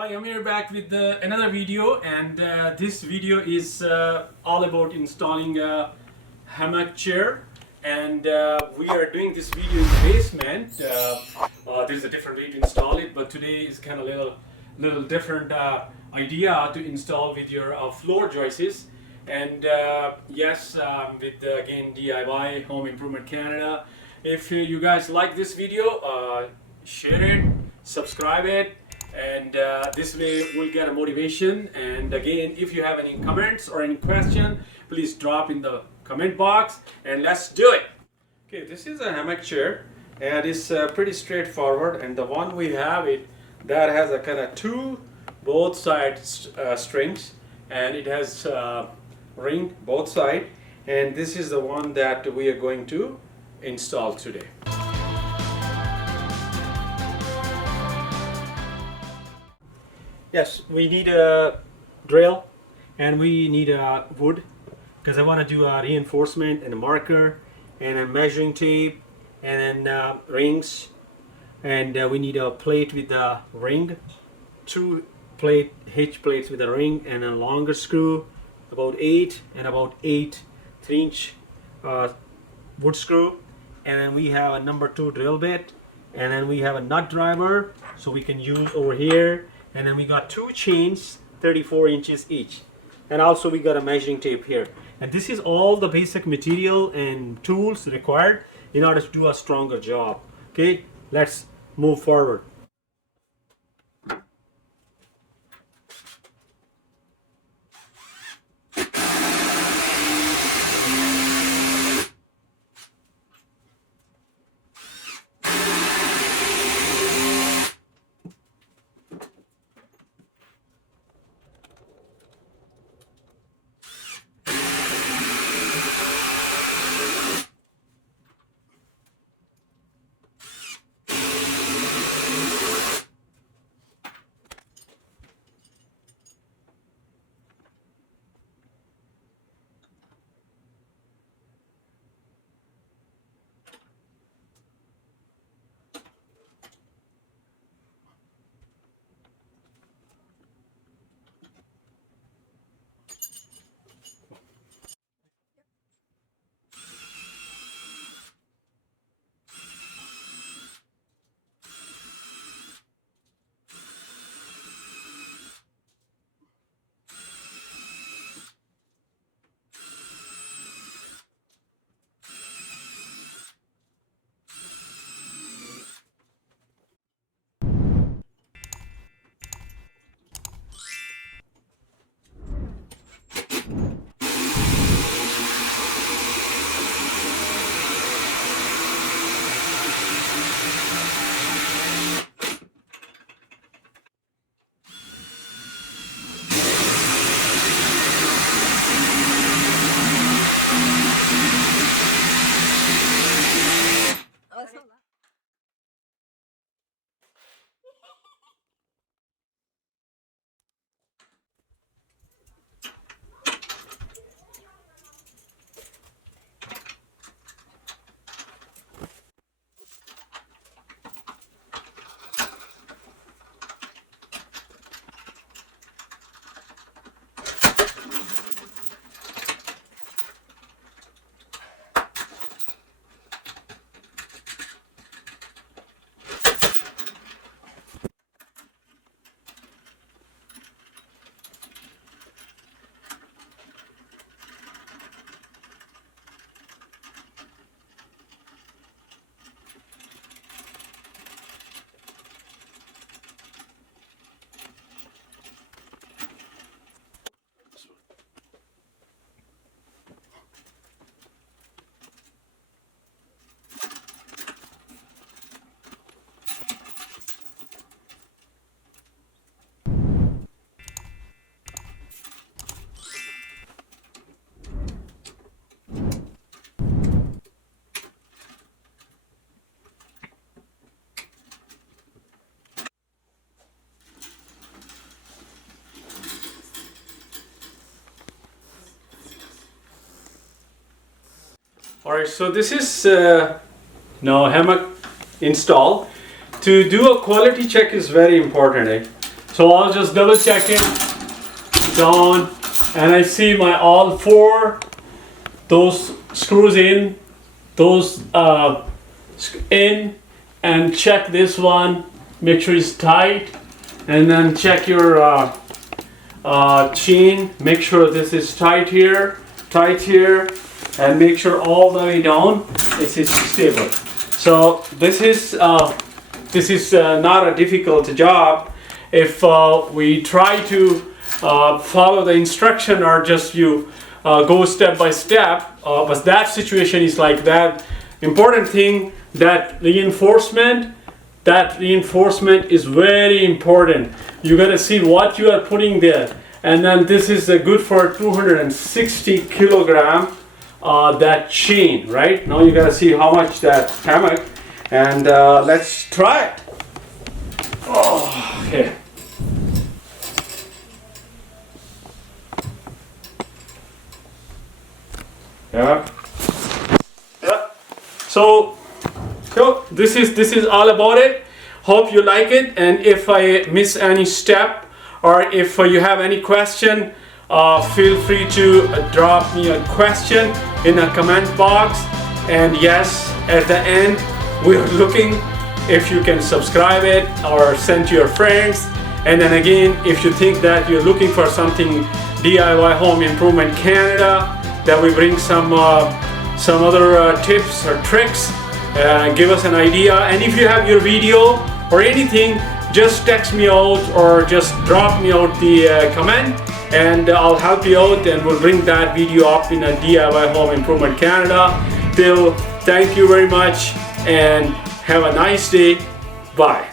Hi, I'm here back with another video, and this video is all about installing a hammock chair. And we are doing this video in the basement. There's a different way to install it, but today is kind of little different idea to install with your floor joists. And yes, with again DIY Home Improvement Canada. If you guys like this video, share it, subscribe it, and this way we'll get a motivation. And again, if you have any comments or any question, please drop in the comment box and let's do it. Okay, this is a hammock chair and it's pretty straightforward, and the one we have that has a kind of two both sides strings, and it has ring both side, and this is the one that we are going to install today. Yes, we need a drill and we need a wood, because I want to do a reinforcement and a marker and a measuring tape and then rings, and we need a plate with a ring, two hitch plates with a ring and a longer screw, about 8 and about 8 3-inch wood screw, and then we have a number 2 drill bit, and then we have a nut driver so we can use over here, and then we got 2 chains 34 inches each, and also we got a measuring tape here. And this is all the basic material and tools required in order to do a stronger job. Okay, let's move forward. Alright, so this is now hammock install. To do a quality check is very important. So I'll just double check it down, and I see my all four those screws in, those in, and check this one, make sure it's tight, and then check your chain, make sure this is tight here, and make sure all the way down it is stable. So this is not a difficult job if we try to follow the instruction, or just you go step by step. But that situation is like that. Important thing, that reinforcement is very important. You gotta see what you are putting there. And then this is good for 260 kilogram, that chain, right? Now you gotta see how much that hammock, and let's try it. Oh, okay. Yeah. So this is all about it. Hope you like it, and if I miss any step, or if you have any question, feel free to drop me a question in the comment box. And yes, at the end we're looking if you can subscribe it or send to your friends. And then again, if you think that you're looking for something DIY Home Improvement Canada, that we bring some other tips or tricks, give us an idea. And if you have your video or anything, just text me out or just drop me out the comment, and I'll help you out, and we'll bring that video up in a DIY Home Improvement Canada. Till, thank you very much and have a nice day. Bye.